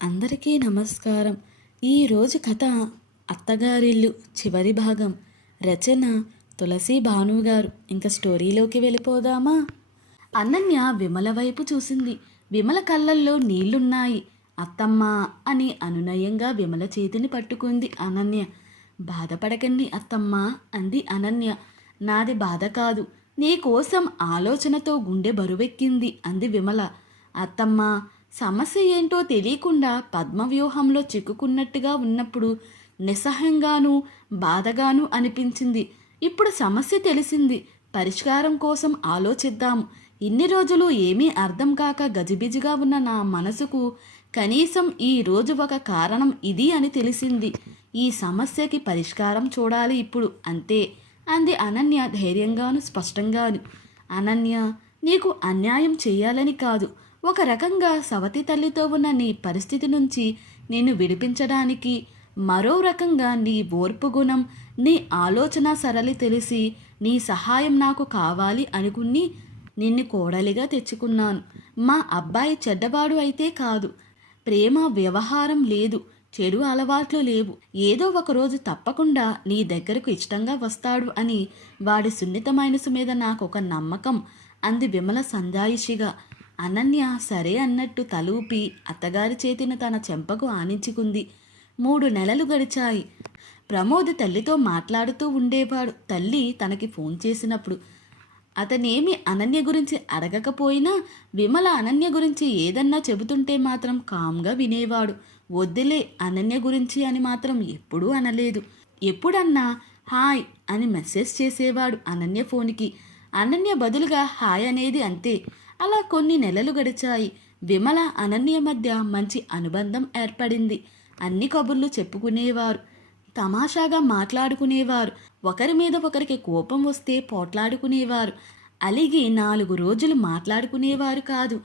అందరికీ నమస్కారం. ఈరోజు కథ అత్తగారిల్లు చివరి భాగం. రచన తులసి భానుగారు. ఇంకా స్టోరీలోకి వెళ్ళిపోదామా? అనన్య విమల వైపు చూసింది. విమల కళ్ళల్లో నీళ్లున్నాయి. అత్తమ్మ అని అనునయంగా విమల చేతిని పట్టుకుంది అనన్య. బాధపడకండి అత్తమ్మ అంది అనన్య. నాది బాధ కాదు, నీకోసం ఆలోచనతో గుండె బరువెక్కింది అంది విమల. అత్తమ్మ, సమస్య ఏంటో తెలియకుండా పద్మవ్యూహంలో చిక్కుకున్నట్టుగా ఉన్నప్పుడు నిస్సహంగానూ బాధగానూ అనిపించింది. ఇప్పుడు సమస్య తెలిసింది, పరిష్కారం కోసం ఆలోచిద్దాము. ఇన్ని రోజులు ఏమీ అర్థం కాక గజిబిజిగా ఉన్న నా మనసుకు కనీసం ఈ రోజు ఒక కారణం ఇది అని తెలిసింది. ఈ సమస్యకి పరిష్కారం చూడాలి ఇప్పుడు, అంతే అంది అనన్య ధైర్యంగాను స్పష్టంగాను. అనన్య, నీకు అన్యాయం చేయాలని కాదు, ఒక రకంగా సవతి తల్లితో ఉన్న నీ పరిస్థితి నుంచి నిన్ను విడిపించడానికి, మరో రకంగా నీ ఓర్పు గుణం, నీ ఆలోచన సరళి తెలిసి నీ సహాయం నాకు కావాలి అనుకుని నిన్ను కోడలిగా తెచ్చుకున్నాను. మా అబ్బాయి చెడ్డవాడు అయితే కాదు, ప్రేమ వ్యవహారం లేదు, చెడు అలవాట్లు లేవు. ఏదో ఒకరోజు తప్పకుండా నీ దగ్గరకు ఇష్టంగా వస్తాడు అని వాడి సున్నిత మనసు మీద నాకు ఒక నమ్మకం అంది విమల సంజాయిషిగా. అనన్య సరే అన్నట్టు తలూపి అత్తగారి చేతిని తన చెంపకు ఆనించుకుంది. 3 నెలలు గడిచాయి. ప్రమోద్ తల్లితో మాట్లాడుతూ ఉండేవాడు. తల్లి తనకి ఫోన్ చేసినప్పుడు అతనేమి అనన్య గురించి అడగకపోయినా విమల అనన్య గురించి ఏదన్నా చెబుతుంటే మాత్రం కామ్గా వినేవాడు. వద్దులే అనన్య గురించి అని మాత్రం ఎప్పుడూ అనలేదు. ఎప్పుడన్నా హాయ్ అని మెసేజ్ చేసేవాడు అనన్య ఫోన్కి. అనన్య బదులుగా హాయ్ అనేది, అంతే. అలా కొన్ని నెలలు గడిచాయి. విమల అనన్య మధ్య మంచి అనుబంధం ఏర్పడింది. అన్ని కబుర్లు చెప్పుకునేవారు, తమాషాగా మాట్లాడుకునేవారు. ఒకరి మీద ఒకరికి కోపం వస్తే పోట్లాడుకునేవారు. అలిగి 4 రోజులు మాట్లాడుకునేవారు కాదు.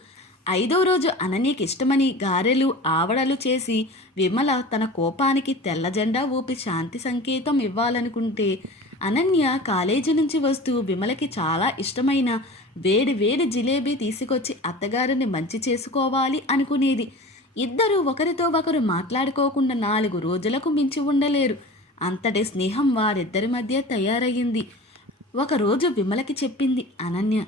5వ రోజు అనన్యకి ఇష్టమని గారెలు ఆవడలు చేసి విమల తన కోపానికి తెల్ల జెండా ఊపి శాంతి సంకేతం ఇవ్వాలనుకుంటే, అనన్య కాలేజీ నుంచి వస్తూ విమలకి చాలా ఇష్టమైన వేడి వేడి జిలేబీ తీసుకొచ్చి అత్తగారిని మంచి చేసుకోవాలి అనుకునేది. ఇద్దరూ ఒకరితో ఒకరు మాట్లాడుకోకుండా 4 రోజులకు మించి ఉండలేరు. అంతటి స్నేహం వారిద్దరి మధ్య తయారయ్యింది. ఒకరోజు విమలకి చెప్పింది అనన్య,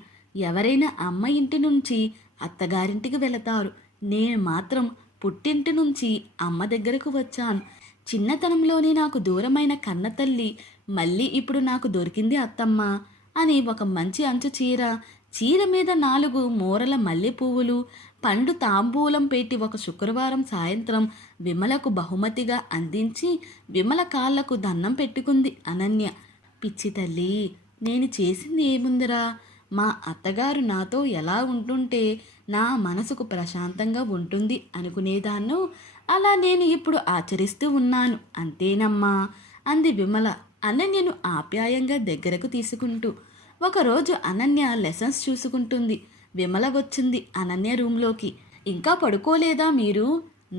ఎవరైనా అమ్మ ఇంటి నుంచి అత్తగారింటికి వెళతారు, నేను మాత్రం పుట్టింటి నుంచి అమ్మ దగ్గరకు వచ్చాను. చిన్నతనంలోనే నాకు దూరమైన కన్నతల్లి మళ్ళీ ఇప్పుడు నాకు దొరికింది అత్తమ్మ అని ఒక మంచి అంచు చీర మీద 4 మూరల మల్లె పువ్వులు, పండు తాంబూలం పెట్టి ఒక శుక్రవారం సాయంత్రం విమలకు బహుమతిగా అందించి విమల కాళ్లకు దండం పెట్టుకుంది అనన్య. పిచ్చి తల్లి, నేను చేసింది ఏముందిరా? మా అత్తగారు నాతో ఎలా ఉంటుంటే నా మనసుకు ప్రశాంతంగా ఉంటుంది అనుకునేదాన్ను, అలా నేను ఇప్పుడు ఆచరిస్తూ ఉన్నాను, అంతేనమ్మా అంది విమల అనన్యను ఆప్యాయంగా దగ్గరకు తీసుకుంటూ. ఒకరోజు అనన్య లెసన్స్ చూసుకుంటుంది. విమల వచ్చింది అనన్య రూంలోకి. ఇంకా పడుకోలేదా మీరు?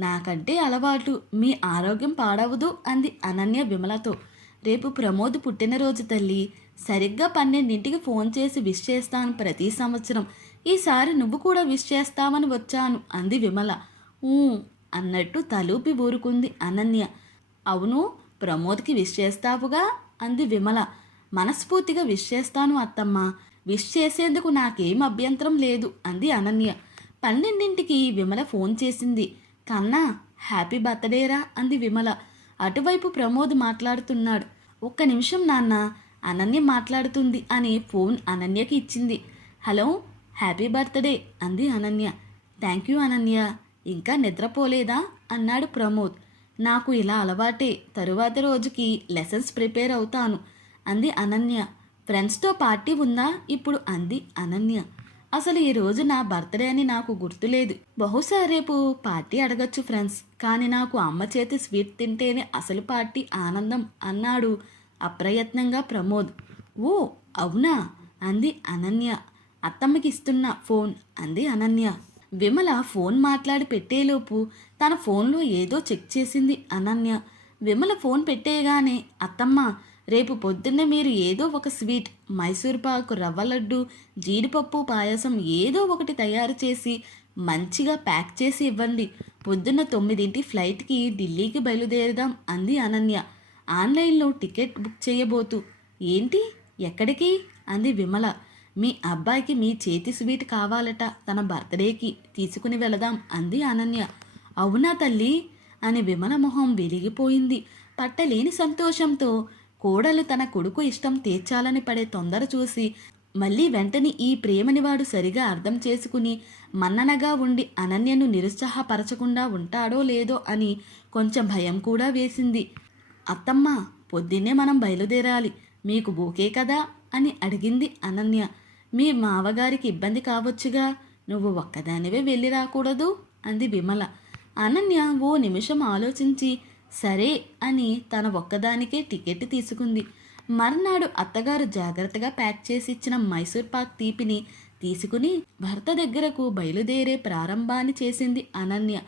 నాకంటే అలవాటు, మీ ఆరోగ్యం పాడవదు అంది అనన్య విమలతో. రేపు ప్రమోద్ పుట్టినరోజు తల్లి, సరిగ్గా 12ంటికి ఫోన్ చేసి విష్ చేస్తాను ప్రతి సంవత్సరం. ఈసారి నువ్వు కూడా విష్ చేస్తావని వచ్చాను అంది విమల. ఊ అన్నట్టు తలూపి ఊరుకుంది అనన్య. అవును, ప్రమోద్కి విష్ చేస్తావుగా అంది విమల. మనస్ఫూర్తిగా విష్ చేస్తాను అత్తమ్మ, విష్ చేసేందుకు నాకేం అభ్యంతరం లేదు అంది అనన్య. 12ంటికి విమల ఫోన్ చేసింది. కన్నా, హ్యాపీ బర్త్డేరా అంది విమల. అటువైపు ప్రమోద్ మాట్లాడుతున్నాడు. ఒక్క నిమిషం నాన్న, అనన్య మాట్లాడుతుంది అని ఫోన్ అనన్యకి ఇచ్చింది. హలో, హ్యాపీ బర్త్డే అంది అనన్య. Thank you Ananya. ఇంకా నిద్రపోలేదా అన్నాడు ప్రమోద్. నాకు ఇలా అలవాటే, తరువాత రోజుకి లెసన్స్ ప్రిపేర్ అవుతాను అంది అనన్య. ఫ్రెండ్స్తో పార్టీ ఉందా ఇప్పుడు అంది అనన్య. అసలు ఈరోజు నా బర్త్డే అని నాకు గుర్తులేదు. బహుశా రేపు పార్టీ అడగచ్చు ఫ్రెండ్స్, కానీ నాకు అమ్మ చేతి స్వీట్ తింటేనే అసలు పార్టీ ఆనందం అన్నాడు అప్రయత్నంగా ప్రమోద్. ఓ అవునా అంది అనన్య. అత్తమ్మకి ఇస్తున్నా ఫోన్ అంది అనన్య. విమల ఫోన్ మాట్లాడి పెట్టేలోపు తన ఫోన్లో ఏదో చెక్ చేసింది అనన్య. విమల ఫోన్ పెట్టేయగానే, అత్తమ్మ, రేపు పొద్దున్నే మీరు ఏదో ఒక స్వీట్, మైసూర్ పాకు, రవ్వ లడ్డు, జీడిపప్పు పాయసం ఏదో ఒకటి తయారు చేసి మంచిగా ప్యాక్ చేసి ఇవ్వండి. పొద్దున్న 9 ఫ్లైట్కి ఢిల్లీకి బయలుదేరదాం అంది అనన్య ఆన్లైన్లో టికెట్ బుక్ చేయబోతూ. ఏంటి, ఎక్కడికి అంది విమల. మీ అబ్బాయికి మీ చేతి స్వీట్ కావాలట, తన బర్త్డేకి తీసుకుని వెళదాం అంది అనన్య. అవునా తల్లి అని విమల మొహం వెలిగిపోయింది. పట్టలేని సంతోషంతో కోడలు తన కొడుకు ఇష్టం తీర్చాలని పడే తొందర చూసి మళ్ళీ వెంటనే ఈ ప్రేమని వాడు సరిగా అర్థం చేసుకుని మన్ననగా ఉండి అనన్యను నిరుత్సాహపరచకుండా ఉంటాడో లేదో అని కొంచెం భయం కూడా వేసింది. అత్తమ్మ, పొద్దున్నే మనం బయలుదేరాలి, మీకు ఓకే కదా అని అడిగింది అనన్య. మీ మావగారికి ఇబ్బంది కావచ్చుగా, నువ్వు ఒక్కదానివే వెళ్ళి రాకూడదు అంది విమల. అనన్య ఓ నిమిషం ఆలోచించి సరే అని తన ఒక్కదానికే టికెట్ తీసుకుంది. మర్నాడు అత్తగారు జాగ్రత్తగా ప్యాక్ చేసి ఇచ్చిన మైసూర్ పాక్ తీపిని తీసుకుని భర్త దగ్గరకు బయలుదేరే ప్రారంభాన్ని చేసింది అనన్య.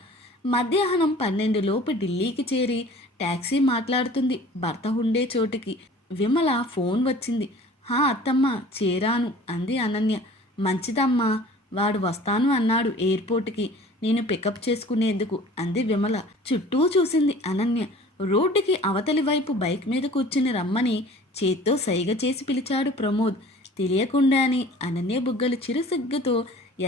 మధ్యాహ్నం 12 లోపు ఢిల్లీకి చేరి ట్యాక్సీ మాట్లాడుతుంది భర్త ఉండే చోటుకి. విమల ఫోన్ వచ్చింది. హా అత్తమ్మ, చేరాను అంది అనన్య. మంచిదమ్మా, వాడు వస్తాను అన్నాడు ఎయిర్పోర్ట్కి, నేను పికప్ చేసుకునేందుకు అంది విమల. చుట్టూ చూసింది అనన్య. రోడ్డుకి అవతలి వైపు బైక్ మీద కూర్చుని రమ్మని చేత్తో సైగ చేసి పిలిచాడు ప్రమోద్. తెలియకుండానే అనన్య బుగ్గలు చిరుసిగ్గుతో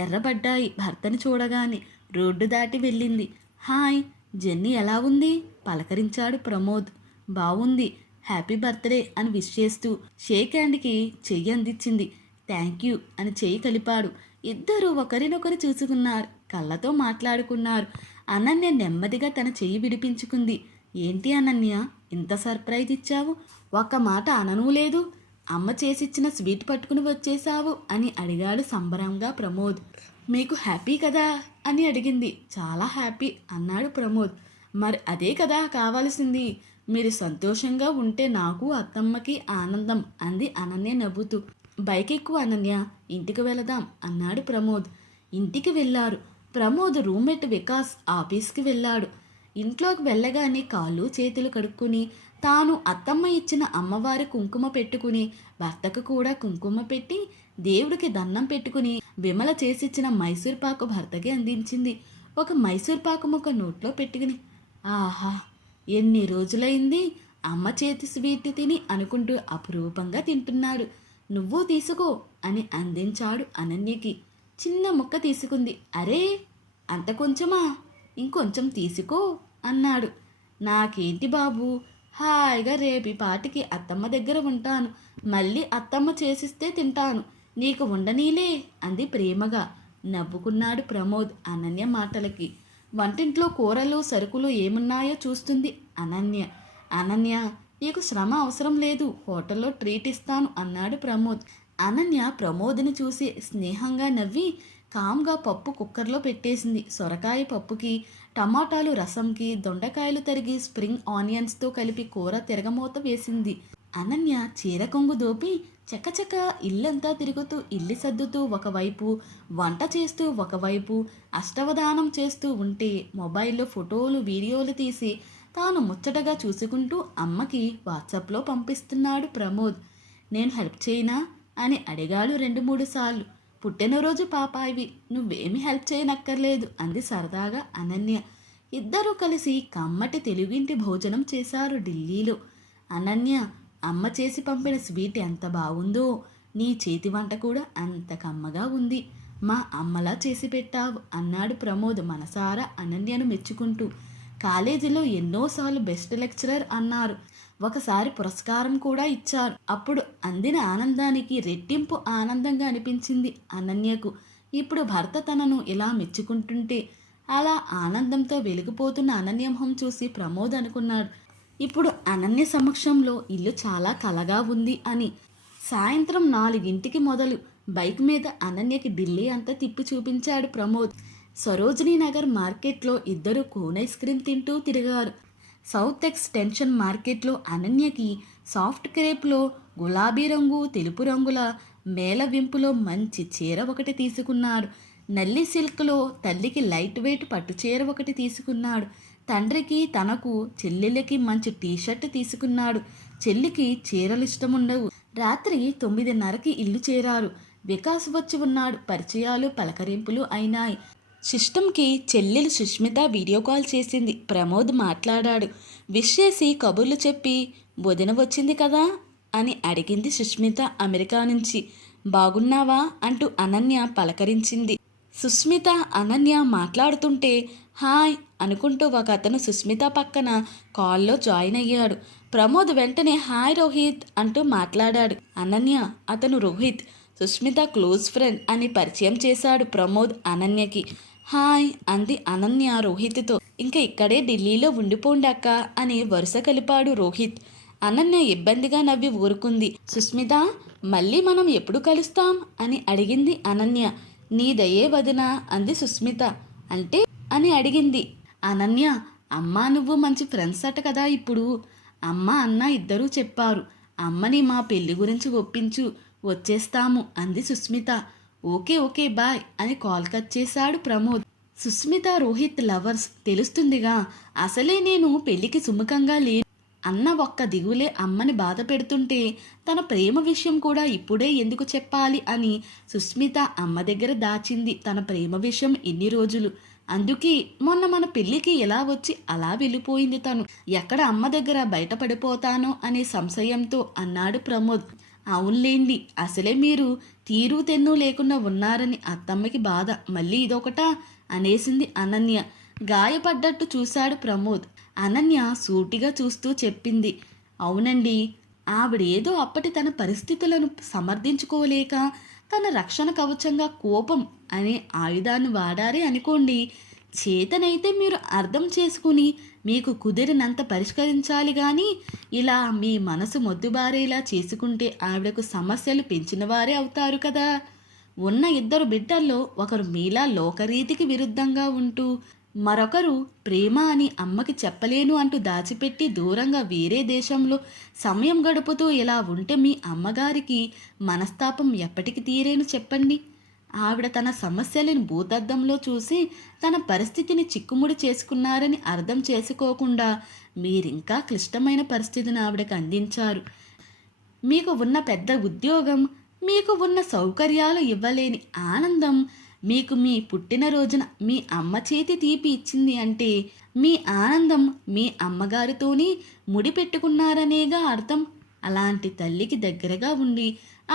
ఎర్రబడ్డాయి భర్తని చూడగానే. రోడ్డు దాటి వెళ్ళింది. హాయ్, జెన్నీ ఎలా ఉంది పలకరించాడు ప్రమోద్. బావుంది, హ్యాపీ బర్త్డే అని విష్ చేస్తూ షేక్ హ్యాండ్కి చెయ్యి అందించింది. థ్యాంక్ యూ అని చెయ్యి కలిపాడు. ఇద్దరూ ఒకరినొకరు చూసుకున్నారు, కళ్ళతో మాట్లాడుకున్నారు. అనన్య నెమ్మదిగా తన చెయ్యి విడిపించుకుంది. ఏంటి అనన్య, ఇంత సర్ప్రైజ్ ఇచ్చావు? ఒక్క మాట అననూ లేదు, అమ్మ చేసిచ్చిన స్వీట్ పట్టుకుని వచ్చేశావు అని అడిగాడు సంబరంగా ప్రమోద్. మీకు హ్యాపీ కదా అని అడిగింది. చాలా హ్యాపీ అన్నాడు ప్రమోద్. మరి అదే కదా కావాల్సింది, మీరు సంతోషంగా ఉంటే నాకు అత్తమ్మకి ఆనందం అంది అనన్య నవ్వుతూ. బైక్ ఎక్కువ అనన్య, ఇంటికి వెళదాం అన్నాడు ప్రమోద్. ఇంటికి వెళ్ళారు. ప్రమోద్ రూమ్మేట్ వికాస్ ఆఫీస్కి వెళ్ళాడు. ఇంట్లోకి వెళ్ళగానే కాళ్ళు చేతులు కడుక్కుని తాను అత్తమ్మ ఇచ్చిన అమ్మవారి కుంకుమ పెట్టుకుని భర్తకు కూడా కుంకుమ పెట్టి దేవుడికి దండం పెట్టుకుని విమల చేసిచ్చిన మైసూర్ పాకు భర్తకి అందించింది. ఒక మైసూర్ పాకు ముక్క నోట్లో పెట్టుకుని ఆహా, ఎన్ని రోజులైంది అమ్మ చేతి స్వీట్ తిని అనుకుంటూ అపురూపంగా తింటున్నాడు. నువ్వు తీసుకో అని అందించాడు అనన్యకి. చిన్న ముక్క తీసుకుంది. అరే, అంత కొంచెమా, ఇంకొంచెం తీసుకో అన్నాడు. నాకేంటి బాబు, హాయిగా రేపు పాటికి అత్తమ్మ దగ్గర ఉంటాను, మళ్ళీ అత్తమ్మ చేసిస్తే తింటాను, నీకు ఉండనీలే అంది ప్రేమగా. నవ్వుకున్నాడు ప్రమోద్ అనన్య మాటలకి. వంటింట్లో కూరలు సరుకులు ఏమున్నాయో చూస్తుంది అనన్య. అనన్య, నీకు శ్రమ అవసరం లేదు, హోటల్లో ట్రీట్ ఇస్తాను అన్నాడు ప్రమోద్. అనన్య ప్రమోద్ని చూసి స్నేహంగా నవ్వి కామ్గా పప్పు కుక్కర్లో పెట్టేసింది. సొరకాయ పప్పుకి, టమాటాలు రసంకి, దొండకాయలు తరిగి స్ప్రింగ్ ఆనియన్స్తో కలిపి కూర తిరగమూత వేసింది. అనన్య చీర కొంగు దోపి చకచక ఇల్లంతా తిరుగుతూ ఇల్లు సర్దుతూ ఒకవైపు వంట చేస్తూ ఒకవైపు అష్టవధానం చేస్తూ ఉంటే మొబైల్లో ఫోటోలు వీడియోలు తీసి తాను ముచ్చటగా చూసుకుంటూ అమ్మకి వాట్సాప్లో పంపిస్తున్నాడు ప్రమోద్. నేను హెల్ప్ చేయనా అని అడిగాడు 2-3 సార్లు. పుట్టినరోజు పాపాయివి, నువ్వేమీ హెల్ప్ చేయనక్కర్లేదు అంది సరదాగా అనన్య. ఇద్దరూ కలిసి కమ్మటి తెలుగింటి భోజనం చేశారు ఢిల్లీలో. అనన్య, అమ్మ చేసి పంపిన స్వీట్ ఎంత బాగుందో, నీ చేతి వంట కూడా అంత కమ్మగా ఉంది, మా అమ్మలా చేసి పెట్టావు అన్నాడు ప్రమోద్ మనసారా అనన్యను మెచ్చుకుంటూ. కాలేజీలో ఎన్నోసార్లు బెస్ట్ లెక్చరర్ అన్నారు, ఒకసారి పురస్కారం కూడా ఇచ్చారు. అప్పుడు అందిన ఆనందానికి రెట్టింపు ఆనందంగా అనిపించింది అనన్యకు. ఇప్పుడు భర్త తనను ఇలా మెచ్చుకుంటుంటే అలా ఆనందంతో వెలిగిపోతున్న అనన్య మొహం చూసి ప్రమోద్ అనుకున్నాడు, ఇప్పుడు అనన్య సమక్షంలో ఇల్లు చాలా కలగా ఉంది అని. సాయంత్రం 4 మొదలు బైక్ మీద అనన్యకి ఢిల్లీ అంతా తిప్పి చూపించాడు ప్రమోద్. సరోజినీ నగర్ మార్కెట్లో ఇద్దరు కోన్ ఐస్ క్రీమ్ తింటూ తిరిగారు. సౌత్ ఎక్స్టెన్షన్ మార్కెట్లో అనన్యకి సాఫ్ట్ క్రేప్లో గులాబీ రంగు తెలుపు రంగుల మేళవింపులో మంచి చీర ఒకటి తీసుకున్నాడు. నల్లి సిల్క్లో తల్లికి లైట్ వెయిట్ పట్టు చీర ఒకటి తీసుకున్నాడు. తండ్రికి తనకు చెల్లెళ్ళకి మంచి టీషర్ట్ తీసుకున్నాడు. చెల్లికి చీరలు ఇష్టముండవు. రాత్రి 9:30కి ఇల్లు చేరారు. వికాస్ వచ్చి ఉన్నాడు. పరిచయాలు పలకరింపులు అయినాయి. సిస్టమ్కి చెల్లెలు సుష్మిత వీడియో కాల్ చేసింది. ప్రమోద్ మాట్లాడాడు. విష్ చేసి కబుర్లు చెప్పి వదిన వచ్చింది కదా అని అడిగింది సుష్మిత అమెరికా నుంచి. బాగున్నావా అంటూ అనన్య పలకరించింది. సుస్మిత అనన్య మాట్లాడుతుంటే హాయ్ అనుకుంటూ ఒక అతను సుస్మిత పక్కన కాల్లో జాయిన్ అయ్యాడు. ప్రమోద్ వెంటనే హాయ్ రోహిత్ అంటూ మాట్లాడాడు. అనన్య అతను రోహిత్, సుస్మిత క్లోజ్ ఫ్రెండ్ అని పరిచయం చేశాడు ప్రమోద్ అనన్యకి. హాయ్ అంది అనన్య రోహిత్తో. ఇంకా ఇక్కడే ఢిల్లీలో ఉండిపోండి అక్క అని వరుస కలిపాడు రోహిత్. అనన్య ఇబ్బందిగా నవ్వి ఊరుకుంది. సుస్మిత మళ్ళీ మనం ఎప్పుడు కలుస్తాం అని అడిగింది అనన్య. నీ దయే వదిన అంది సుస్మిత. అంటే అని అడిగింది అనన్య. అమ్మా నువ్వు మంచి ఫ్రెండ్స్ అట కదా ఇప్పుడు. అమ్మ అన్న ఇద్దరూ చెప్పారు. అమ్మని మా పెళ్లి గురించి ఒప్పించు, వచ్చేస్తాము అంది సుస్మిత. ఓకే ఓకే బాయ్ అని కాల్ కట్ చేశాడు ప్రమోద్. సుస్మిత రోహిత్ లవర్స్ తెలుస్తుందిగా. అసలే నేను పెళ్లికి సుముఖంగా లేను అన్న ఒక్క దిగులే అమ్మని బాధ పెడుతుంటే తన ప్రేమ విషయం కూడా ఇప్పుడే ఎందుకు చెప్పాలి అని సుస్మిత అమ్మ దగ్గర దాచింది తన ప్రేమ విషయం ఇన్ని రోజులు. అందుకే మొన్న మన పెళ్ళికి ఎలా వచ్చి అలా వెళ్ళిపోయింది తను. ఎక్కడ అమ్మ దగ్గర బయటపడిపోతానో అనే సంశయంతో అన్నాడు ప్రమోద్. అవునులేండి, అసలే మీరు తీరు తెన్ను లేకుండా ఉన్నారని అత్తమ్మకి బాధ, మళ్ళీ ఇదొకటా అనేసింది అనన్య. గాయపడ్డట్టు చూశాడు ప్రమోద్. అనన్య సూటిగా చూస్తూ చెప్పింది. అవునండి, ఆవిడేదో అప్పటి తన పరిస్థితులను సమర్థించుకోలేక తన రక్షణ కవచంగా కోపం అనే ఆయుధాన్ని వాడారే అనుకోండి. చేతనైతే మీరు అర్థం చేసుకుని మీకు కుదిరినంత పరిష్కరించాలి కానీ ఇలా మీ మనసు మొద్దుబారేలా చేసుకుంటే ఆవిడకు సమస్యలు పెంచిన వారే అవుతారు కదా. ఉన్న ఇద్దరు బిడ్డల్లో ఒకరు మీలా లోకరీతికి విరుద్ధంగా ఉంటూ మరొకరు ప్రేమ అని అమ్మకి చెప్పలేను అంటూ దాచిపెట్టి దూరంగా వేరే దేశంలో సమయం గడుపుతూ ఇలా ఉంటే మీ అమ్మగారికి మనస్తాపం ఎప్పటికి తీరేను చెప్పండి. ఆవిడ తన సమస్యలను భూతద్దంలో చూసి తన పరిస్థితిని చిక్కుముడి చేసుకున్నారని అర్థం చేసుకోకుండా మీరింకా క్లిష్టమైన పరిస్థితిని ఆవిడకి అందించారు. మీకు ఉన్న పెద్ద ఉద్యోగం, మీకు ఉన్న సౌకర్యాలు ఇవ్వలేని ఆనందం మీకు మీ పుట్టినరోజున మీ అమ్మ చేతి తీపి ఇచ్చింది అంటే మీ ఆనందం మీ అమ్మగారితోనే ముడిపెట్టుకున్నారనేగా అర్థం. అలాంటి తల్లికి దగ్గరగా ఉండి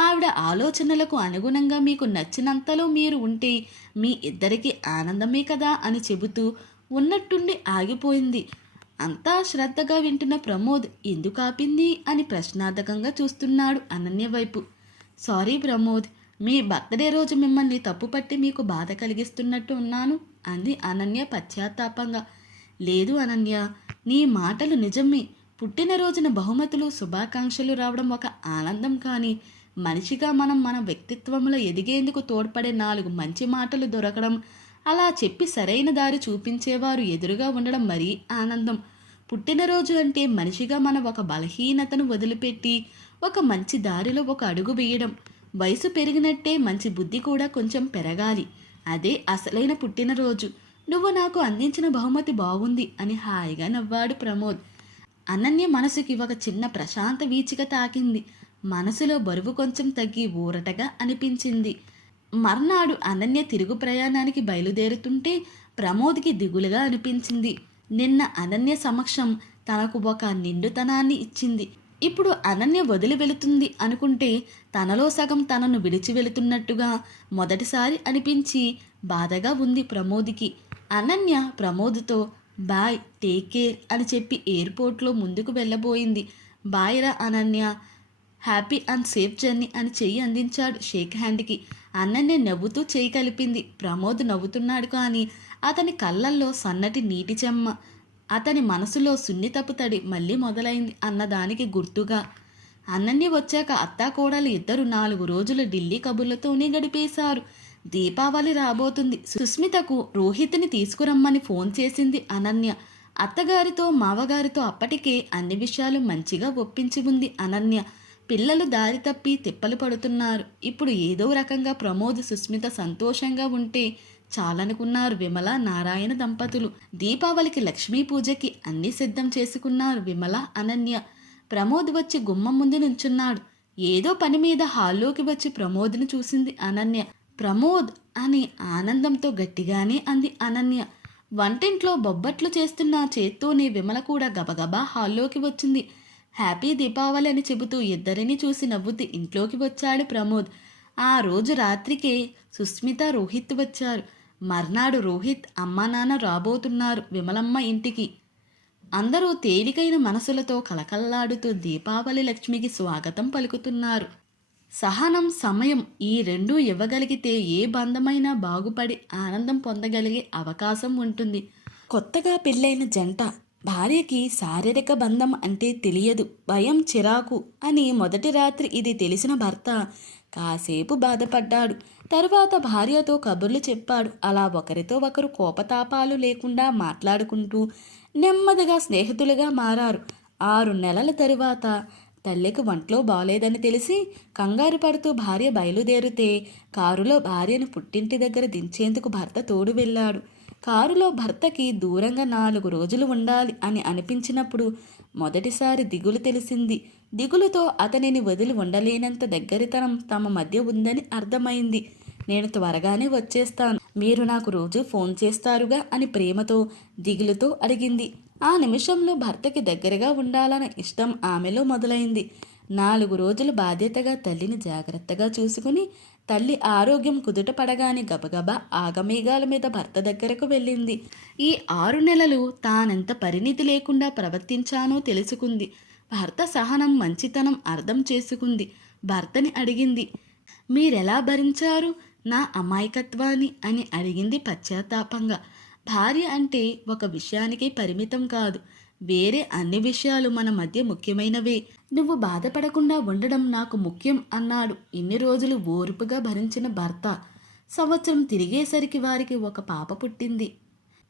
ఆవిడ ఆలోచనలకు అనుగుణంగా మీకు నచ్చినంతలో మీరు ఉంటే మీ ఇద్దరికి ఆనందమే కదా అని చెబుతూ ఉన్నట్టుండి ఆగిపోయింది. అంతా శ్రద్ధగా వింటున్న ప్రమోద్ ఎందుకు ఆపింది అని ప్రశ్నార్థకంగా చూస్తున్నాడు అనన్య వైపు. సారీ ప్రమోద్, మీ బర్త్డే రోజు మిమ్మల్ని తప్పుపట్టి మీకు బాధ కలిగిస్తున్నట్టు ఉన్నాను అంది అనన్య పశ్చాత్తాపంగా. లేదు అనన్య, నీ మాటలు నిజమే. పుట్టినరోజున బహుమతులు శుభాకాంక్షలు రావడం ఒక ఆనందం, కానీ మనిషిగా మనం మన వ్యక్తిత్వంలో ఎదిగేందుకు తోడ్పడే 4 మంచి మాటలు దొరకడం, అలా చెప్పి సరైన దారి చూపించేవారు ఎదురుగా ఉండడం మరీ ఆనందం. పుట్టినరోజు అంటే మనిషిగా మనం ఒక బలహీనతను వదిలిపెట్టి ఒక మంచి దారిలో ఒక అడుగు వేయడం. వయసు పెరిగినట్టే మంచి బుద్ధి కూడా కొంచెం పెరగాలి. అదే అసలైన పుట్టినరోజు. నువ్వు నాకు అందించిన బహుమతి బాగుంది అని హాయిగా నవ్వాడు ప్రమోద్. అనన్య మనసుకి ఒక చిన్న ప్రశాంత వీచిక తాకింది. మనసులో బరువు కొంచెం తగ్గి ఊరటగా అనిపించింది. మర్నాడు అనన్య తిరుగు ప్రయాణానికి బయలుదేరుతుంటే ప్రమోద్కి దిగులుగా అనిపించింది. నిన్న అనన్య సమక్షం తనకు ఒక నిండుతనాన్ని ఇచ్చింది. ఇప్పుడు అనన్య వదిలి వెళుతుంది అనుకుంటే తనలో సగం తనను విడిచి వెళుతున్నట్టుగా మొదటిసారి అనిపించి బాధగా ఉంది ప్రమోద్కి. అనన్య ప్రమోద్తో బాయ్, టేక్ కేర్ అని చెప్పి ఎయిర్పోర్ట్లో ముందుకు వెళ్ళబోయింది. బాయ్ రా Ananya, happy and safe journey అని చెయ్యి అందించాడు షేక్ హ్యాండ్కి. అనన్య నవ్వుతూ చేయి కలిపింది. ప్రమోద్ నవ్వుతున్నాడు కానీ అతని కళ్ళల్లో సన్నటి నీటి చెమ్మ. అతని మనసులో సున్నితపు తడి మళ్ళీ మొదలైంది అన్నదానికి గుర్తుగా. అనన్య వచ్చాక అత్తాకోడలు ఇద్దరు 4 రోజులు ఢిల్లీ కబుర్లతోనే గడిపేశారు. దీపావళి రాబోతుంది. సుస్మితకు రోహిత్ని తీసుకురమ్మని ఫోన్ చేసింది అనన్య. అత్తగారితో మావగారితో అప్పటికే అన్ని విషయాలు మంచిగా ఒప్పించి ఉంది అనన్య. పిల్లలు దారి తప్పి తిప్పలు పడుతున్నారు. ఇప్పుడు ఏదో రకంగా ప్రమోద్ సుస్మిత సంతోషంగా ఉంటే చాలనుకున్నారు విమల నారాయణ దంపతులు. దీపావళికి లక్ష్మీ పూజకి అన్నీ సిద్ధం చేసుకున్నారు విమల అనన్య. ప్రమోద్ వచ్చి గుమ్మం ముందు నుంచున్నాడు. ఏదో పని మీద హాల్లోకి వచ్చి ప్రమోద్ని చూసింది అనన్య. ప్రమోద్ అని ఆనందంతో గట్టిగానే అంది అనన్య. వంటింట్లో బొబ్బట్లు చేస్తున్న చేత్తోనే విమల కూడా గబగబా హాల్లోకి వచ్చింది. హ్యాపీ దీపావళి అని చెబుతూ ఇద్దరిని చూసి నవ్వుతూ ఇంట్లోకి వచ్చాడు ప్రమోద్. ఆ రోజు రాత్రికే సుస్మిత, రోహిత్ వచ్చారు. మర్నాడు రోహిత్ అమ్మా నాన్న రాబోతున్నారు విమలమ్మ ఇంటికి. అందరూ తేలికైన మనసులతో కలకల్లాడుతూ దీపావళి లక్ష్మికి స్వాగతం పలుకుతున్నారు. సహనం, సమయం ఈ రెండూ ఇవ్వగలిగితే ఏ బంధమైనా బాగుపడి ఆనందం పొందగలిగే అవకాశం ఉంటుంది. కొత్తగా పెళ్ళైన జంట భార్యకి శారీరక బంధం అంటే తెలియదు, భయం, చిరాకు అని మొదటి రాత్రి ఇది తెలిసిన భర్త కాసేపు బాధపడ్డాడు. తరువాత భార్యతో కబుర్లు చెప్పాడు. అలా ఒకరితో ఒకరు కోపతాపాలు లేకుండా మాట్లాడుకుంటూ నెమ్మదిగా స్నేహితులుగా మారారు. 6 నెలల తరువాత తల్లికి ఒంట్లో బాలేదని తెలిసి కంగారు పడుతూ భార్య బయలుదేరితే కారులో భార్యను పుట్టింటి దగ్గర దించేందుకు భర్త తోడు వెళ్ళాడు. కారులో భర్తకి దూరంగా 4 రోజులు ఉండాలి అని అనిపించినప్పుడు మొదటిసారి దిగులు తెలిసింది. దిగులుతో అతనిని వదిలి ఉండలేనంత దగ్గరితనం తమ మధ్య ఉందని అర్థమైంది. నేను త్వరగానే వచ్చేస్తాను, మీరు నాకు రోజు ఫోన్ చేస్తారుగా అని ప్రేమతో, దిగులుతో అడిగింది. ఆ నిమిషంలో భర్తకి దగ్గరగా ఉండాలన్న ఇష్టం ఆమెలో మొదలైంది. 4 రోజులు బాధ్యతగా తల్లిని జాగ్రత్తగా చూసుకుని తల్లి ఆరోగ్యం కుదుట పడగానే గబగబా ఆగమేఘాల మీద భర్త దగ్గరకు వెళ్ళింది. ఈ 6 నెలలు తానెంత పరిణితి లేకుండా ప్రవర్తించానో తెలుసుకుంది. భర్త సహనం, మంచితనం అర్థం చేసుకుంది. భర్తని అడిగింది, మీరెలా భరించారు నా అమాయకత్వాన్ని అని అడిగింది పశ్చాత్తాపంగా. భార్య అంటే ఒక విషయానికి పరిమితం కాదు, వేరే అన్ని విషయాలు మన మధ్య ముఖ్యమైనవే. నువ్వు బాధపడకుండా ఉండడం నాకు ముఖ్యం అన్నాడు. ఇన్ని రోజులు ఓర్పుగా భరించిన భర్త సంవత్సరం తిరిగేసరికి వారికి ఒక పాప పుట్టింది.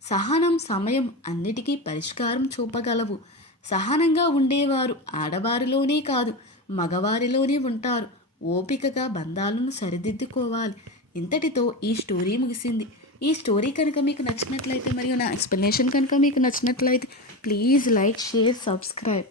సహనం, సమయం అన్నిటికీ పరిష్కారం చూపగలవు. సహనంగా ఉండేవారు ఆడవారిలోనే కాదు మగవారిలోనే ఉంటారు. ఓపికగా బంధాలను సరిదిద్దుకోవాలి. ఇంతటితో ఈ స్టోరీ ముగిసింది. ఈ స్టోరీ కనుక మీకు నచ్చినట్లయితే మరియు నా ఎక్స్ప్లెనేషన్ కనుక మీకు నచ్చినట్లయితే ప్లీజ్ లైక్, షేర్, సబ్స్క్రైబ్.